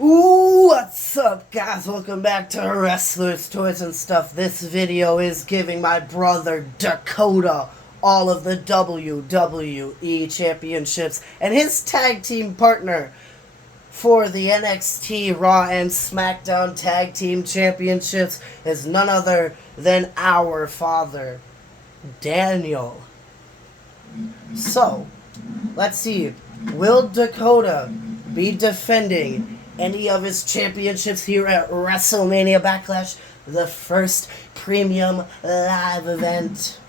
Ooh, what's up, guys? Welcome back to Wrestlers, Toys, and Stuff. This video is giving my brother Dakota all of the WWE championships, and his tag team partner for the NXT Raw and SmackDown tag team championships is none other than our father, Daniel. So, let's see. Will Dakota be defending any of his championships here at WrestleMania Backlash, the first premium live event?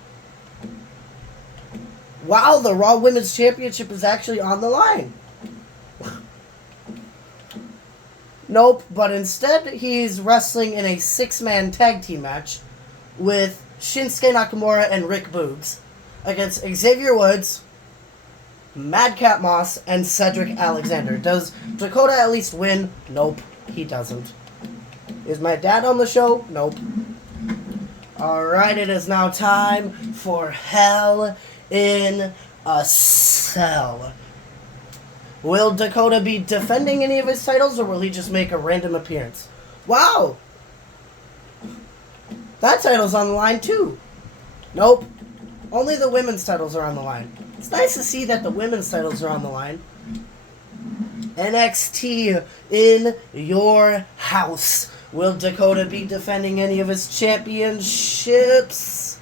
Wow, the Raw Women's Championship is actually on the line. Nope, but instead he's wrestling in a six-man tag team match with Shinsuke Nakamura and Rick Boogs against Xavier Woods, Madcap Moss, and Cedric Alexander. Does Dakota at least win? Nope, he doesn't. Is my dad on the show? Nope. Alright, it is now time for Hell in a Cell. Will Dakota be defending any of his titles, or will he just make a random appearance? Wow! That title's on the line too. Nope. Only the women's titles are on the line. It's nice to see that the women's titles are on the line. NXT in your house. Will Dakota be defending any of his championships?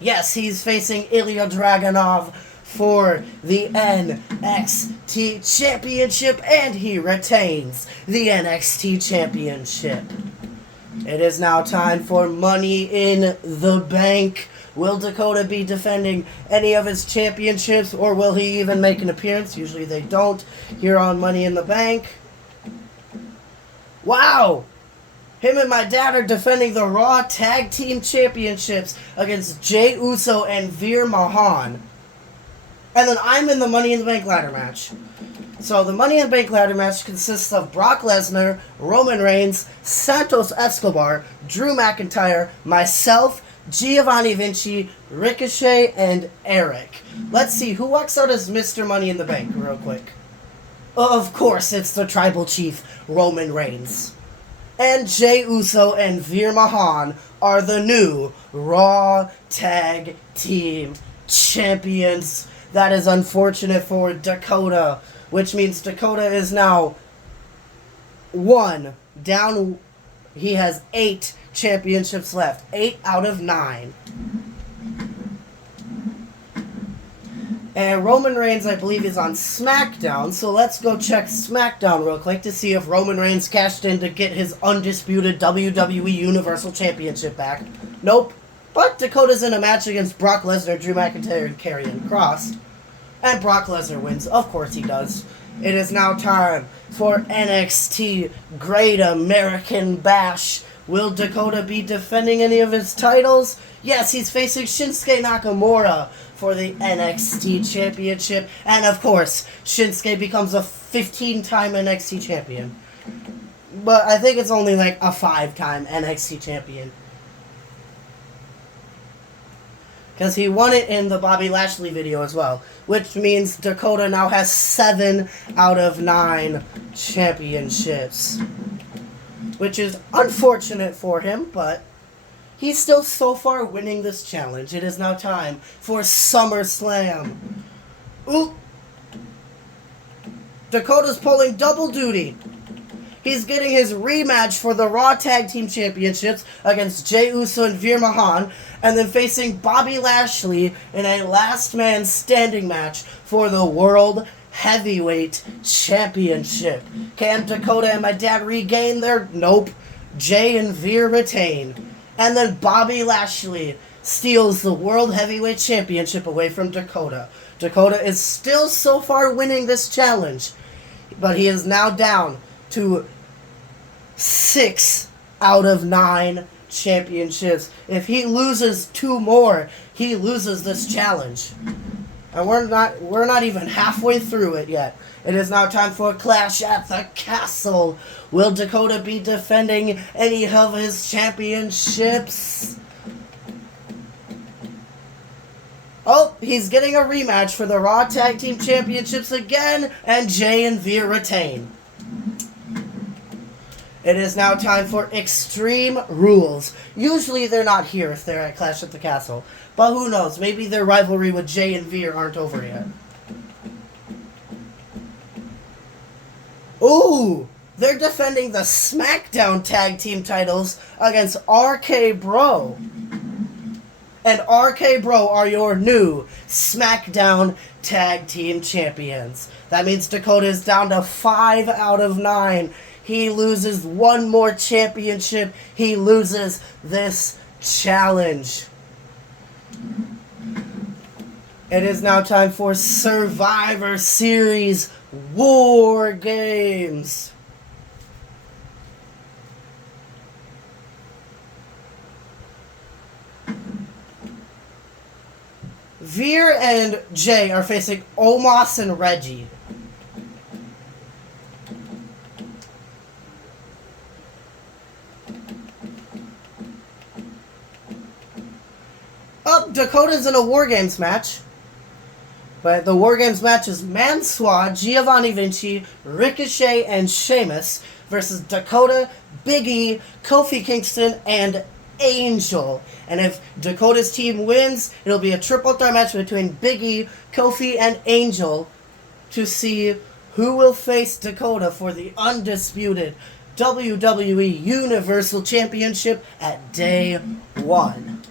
Yes, he's facing Ilya Dragunov for the NXT Championship, and he retains the NXT Championship. It is now time for Money in the Bank. Will Dakota be defending any of his championships, or will he even make an appearance? Usually they don't here on Money in the Bank. Wow! Him and my dad are defending the Raw Tag Team Championships against Jey Uso and Veer Mahan. And then I'm in the Money in the Bank ladder match. So the Money in the Bank ladder match consists of Brock Lesnar, Roman Reigns, Santos Escobar, Drew McIntyre, myself, Giovanni Vinci, Ricochet, and Eric. Let's see, who walks out as Mr. Money in the Bank real quick? Of course, it's the Tribal Chief, Roman Reigns. And Jey Uso and Veer Mahan are the new Raw Tag Team Champions. That is unfortunate for Dakota, which means Dakota is now one down. He has 8 championships left. 8 out of 9. And Roman Reigns, I believe, is on SmackDown, so let's go check SmackDown real quick to see if Roman Reigns cashed in to get his undisputed WWE Universal Championship back. Nope. But Dakota's in a match against Brock Lesnar, Drew McIntyre, and Karrion Kross. And Brock Lesnar wins. Of course he does. It is now time for NXT Great American Bash. Will Dakota be defending any of his titles? Yes, he's facing Shinsuke Nakamura for the NXT Championship. And of course, Shinsuke becomes a 15-time NXT champion. But I think it's only like a 5-time NXT champion. Because he won it in the Bobby Lashley video as well. Which means Dakota now has 7 out of 9 championships. Which is unfortunate for him, but he's still so far winning this challenge. It is now time for SummerSlam. Ooh! Dakota's pulling double duty. He's getting his rematch for the Raw Tag Team Championships against Jey Uso and Veer Mahan, and then facing Bobby Lashley in a last man standing match for the World Heavyweight Championship. Can Dakota and my dad regain their... Nope. Jey and Veer retain. And then Bobby Lashley steals the World Heavyweight Championship away from Dakota. Dakota is still so far winning this challenge, but he is now down to 6 out of 9 championships. If he loses 2 more, he loses this challenge. And we're not even halfway through it yet. It is now time for Clash at the Castle. Will Dakota be defending any of his championships? Oh, he's getting a rematch for the Raw Tag Team Championships again, and Jey and Veer retain. It is now time for Extreme Rules. Usually they're not here if they're at Clash at the Castle. But who knows? Maybe their rivalry with Jay and Veer aren't over yet. Ooh! They're defending the SmackDown Tag Team titles against RK Bro. And RK Bro are your new SmackDown Tag Team Champions. That means Dakota is down to 5 out of 9. He loses one more championship. He loses this challenge. It is now time for Survivor Series War Games. Veer and Jay are facing Omos and Reggie. Dakota's in a War Games match. But the War Games match is Mansoor, Giovanni Vinci, Ricochet, and Sheamus versus Dakota, Big E, Kofi Kingston, and Angel. And if Dakota's team wins, it'll be a triple threat match between Big E, Kofi, and Angel to see who will face Dakota for the undisputed WWE Universal Championship at Day 1.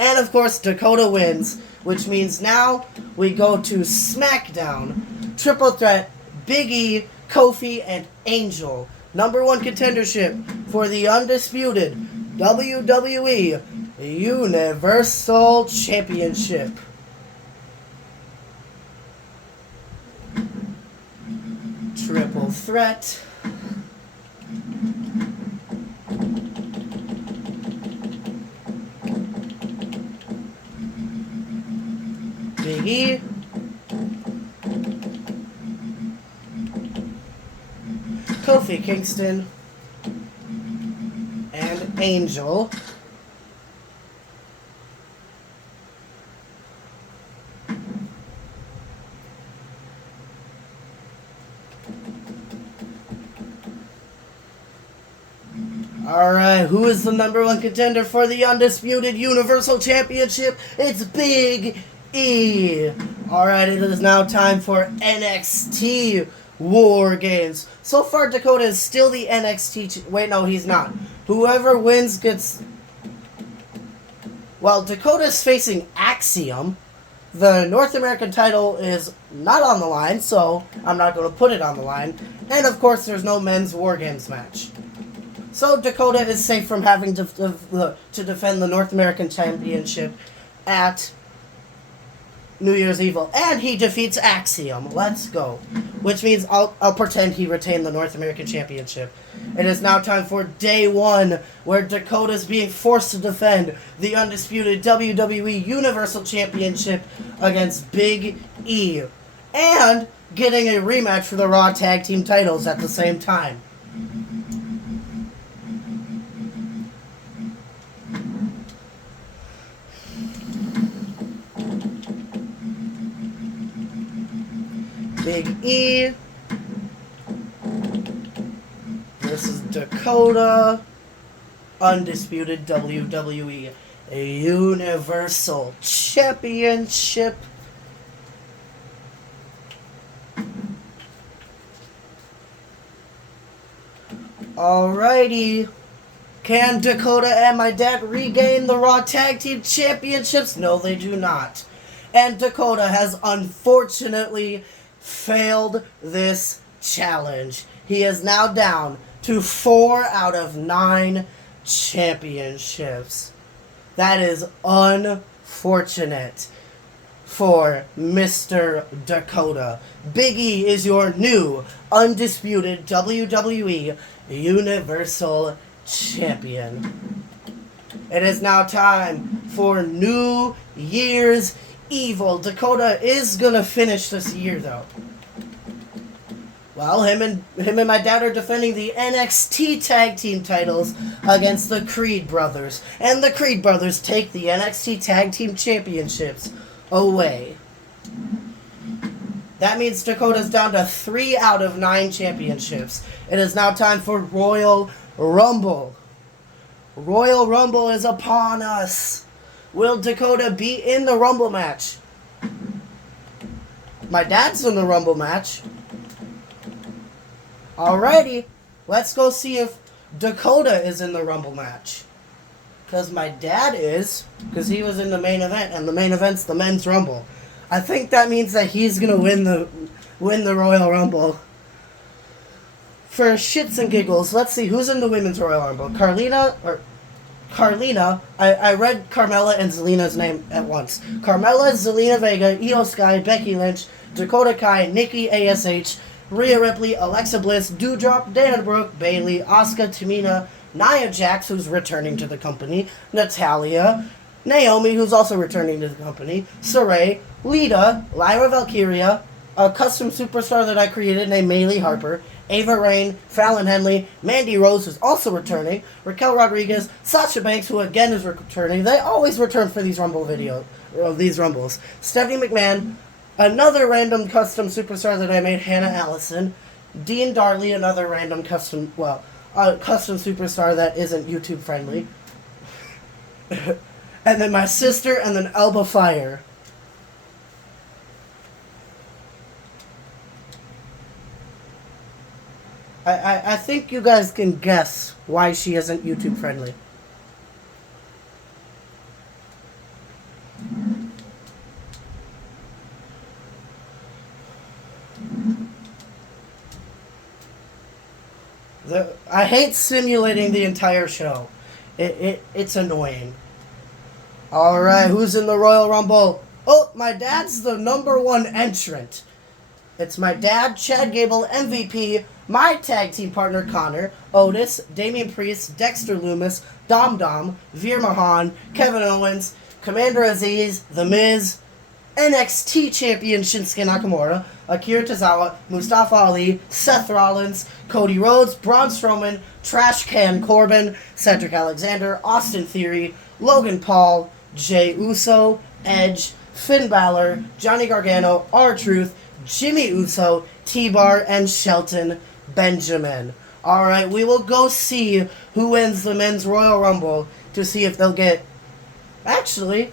And of course, Dakota wins, which means now we go to SmackDown. Triple threat, Big E, Kofi, and Angel. Number 1 contendership for the undisputed WWE Universal Championship. Triple threat. Big E, Kofi Kingston, and Angel. Alright, who is the number 1 contender for the undisputed Universal Championship? It's Big E. Alright, it is now time for NXT War Games. So far, Dakota is still the NXT... Wait, no, he's not. Whoever wins gets... Well, Dakota's facing Axiom. The North American title is not on the line, so I'm not going to put it on the line. And, of course, there's no men's War Games match. So Dakota is safe from having to defend the North American Championship at New Year's Evil, and he defeats Axiom. Let's go. Which means I'll pretend he retained the North American Championship. It is now time for Day 1, where Dakota's being forced to defend the undisputed WWE Universal Championship against Big E, and getting a rematch for the Raw Tag Team titles at the same time. Big E versus Dakota, undisputed WWE Universal Championship. Alrighty. Can Dakota and my dad regain the Raw Tag Team Championships? No, they do not. And Dakota has unfortunately failed this challenge. He is now down to 4 out of 9 championships. That is unfortunate for Mr. Dakota. Big E is your new undisputed WWE Universal Champion. It is now time for New Year's Evil. Dakota is gonna finish this year, though. Well, him and my dad are defending the NXT Tag Team titles against the Creed Brothers, and the Creed Brothers take the NXT Tag Team Championships away. That means Dakota's down to 3 out of 9 championships. It is now time for Royal Rumble. Royal Rumble is upon us. Will Dakota be in the Rumble match? My dad's in the Rumble match. Alrighty, let's go see if Dakota is in the Rumble match. Because my dad is, because he was in the main event, and the main event's the Men's Rumble. I think that means that he's gonna win the Royal Rumble. For shits and giggles, let's see who's in the Women's Royal Rumble. Carlina. I read Carmella and Zelina's name at once. Carmella, Zelina Vega, Io Sky, Becky Lynch, Dakota Kai, Nikki ASH, Rhea Ripley, Alexa Bliss, Doudrop, Dana Brooke, Bayley, Asuka, Tamina, Nia Jax, who's returning to the company, Natalya, Naomi, who's also returning to the company, Saray, Lita, Lyra Valkyria, a custom superstar that I created named Maylee Harper, Ava Raine, Fallon Henley, Mandy Rose, who's also returning, Raquel Rodriguez, Sasha Banks, who again is returning. They always return for these Rumbles. Stephanie McMahon, another random custom superstar that I made, Hannah Allison, Dean Darley, another random custom superstar that isn't YouTube friendly, and then my sister, and then Elba Fire. I think you guys can guess why she isn't YouTube friendly. I hate simulating the entire show. It's annoying. Alright, who's in the Royal Rumble? Oh, my dad's the #1 entrant. It's my dad, Chad Gable, MVP, my tag team partner, Connor, Otis, Damian Priest, Dexter Lumis, Dom Dom, Veer Mahan, Kevin Owens, Commander Aziz, The Miz, NXT Champion Shinsuke Nakamura, Akira Tozawa, Mustafa Ali, Seth Rollins, Cody Rhodes, Braun Strowman, Trash Can Corbin, Cedric Alexander, Austin Theory, Logan Paul, Jey Uso, Edge, Finn Balor, Johnny Gargano, R-Truth, Jimmy Uso, T-Bar, and Shelton Benjamin. Alright, we will go see who wins the Men's Royal Rumble to see if they'll get... Actually,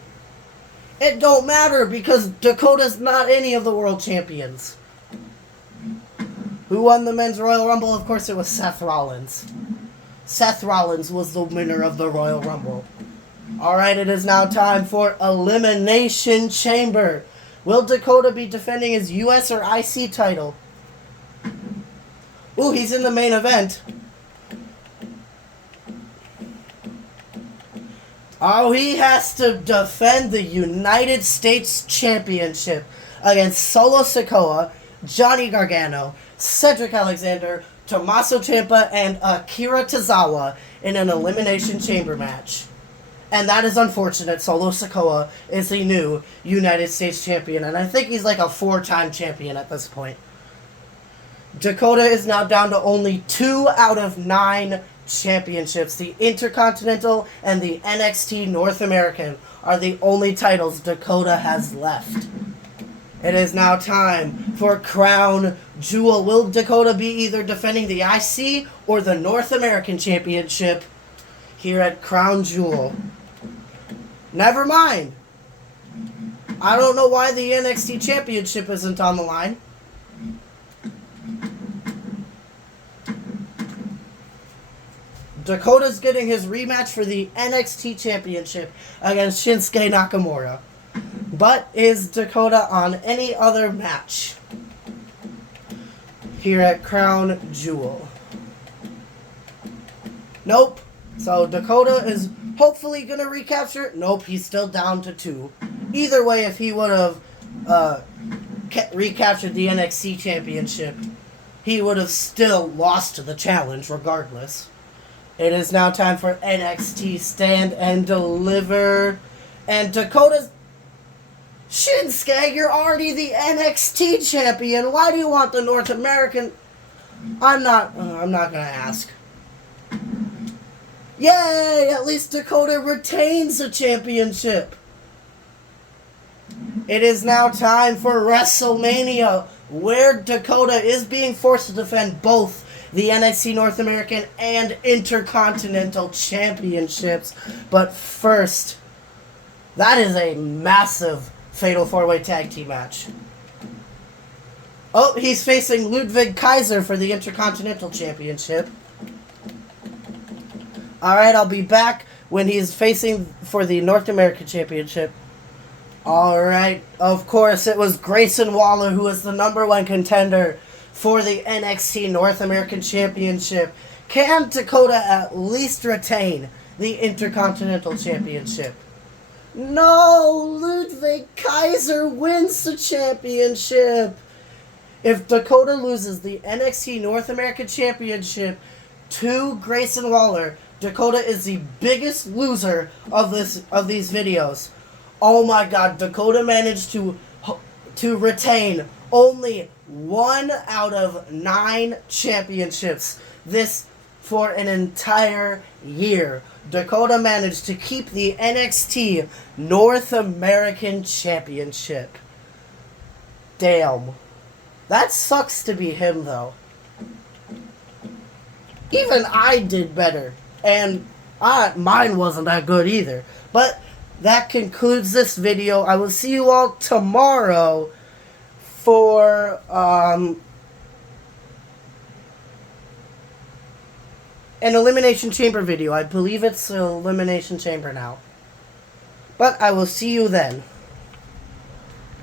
it don't matter because Dakota's not any of the world champions. Who won the Men's Royal Rumble? Of course it was Seth Rollins. Seth Rollins was the winner of the Royal Rumble. Alright, it is now time for Elimination Chamber. Will Dakota be defending his US or IC title? Ooh, he's in the main event. Oh, he has to defend the United States Championship against Solo Sikoa, Johnny Gargano, Cedric Alexander, Tommaso Ciampa, and Akira Tozawa in an Elimination Chamber match. And that is unfortunate. Solo Sikoa is the new United States champion, and I think he's like a 4-time champion at this point. Dakota is now down to only 2 out of 9 championships. The Intercontinental and the NXT North American are the only titles Dakota has left. It is now time for Crown Jewel. Will Dakota be either defending the IC or the North American Championship here at Crown Jewel? Never mind. I don't know why the NXT Championship isn't on the line. Dakota's getting his rematch for the NXT Championship against Shinsuke Nakamura. But is Dakota on any other match here at Crown Jewel? Nope. So Dakota is hopefully going to recapture. Nope, he's still down to 2. Either way, if he would have recaptured the NXT Championship, he would have still lost to the challenge regardless. It is now time for NXT Stand and Deliver. And Dakota's... Shinsuke, you're already the NXT champion. Why do you want the North American... I'm not gonna ask. Yay! At least Dakota retains the championship. It is now time for WrestleMania, where Dakota is being forced to defend both the NXT North American and Intercontinental Championships. But first, that is a massive Fatal 4-Way Tag Team match. Oh, he's facing Ludwig Kaiser for the Intercontinental Championship. Alright, I'll be back when he's facing for the North American Championship. Alright, of course, it was Grayson Waller who was the #1 contender for the NXT North American Championship. Can Dakota at least retain the Intercontinental Championship? No! Ludwig Kaiser wins the championship! If Dakota loses the NXT North American Championship to Grayson Waller, Dakota is the biggest loser of these videos. Oh my god, Dakota managed to retain only 1 out of 9 championships this for an entire year. Dakota managed to keep the NXT North American Championship. Damn. That sucks to be him, though. Even I did better. And mine wasn't that good either. But that concludes this video. I will see you all tomorrow for an Elimination Chamber video. I believe it's Elimination Chamber now. But I will see you then.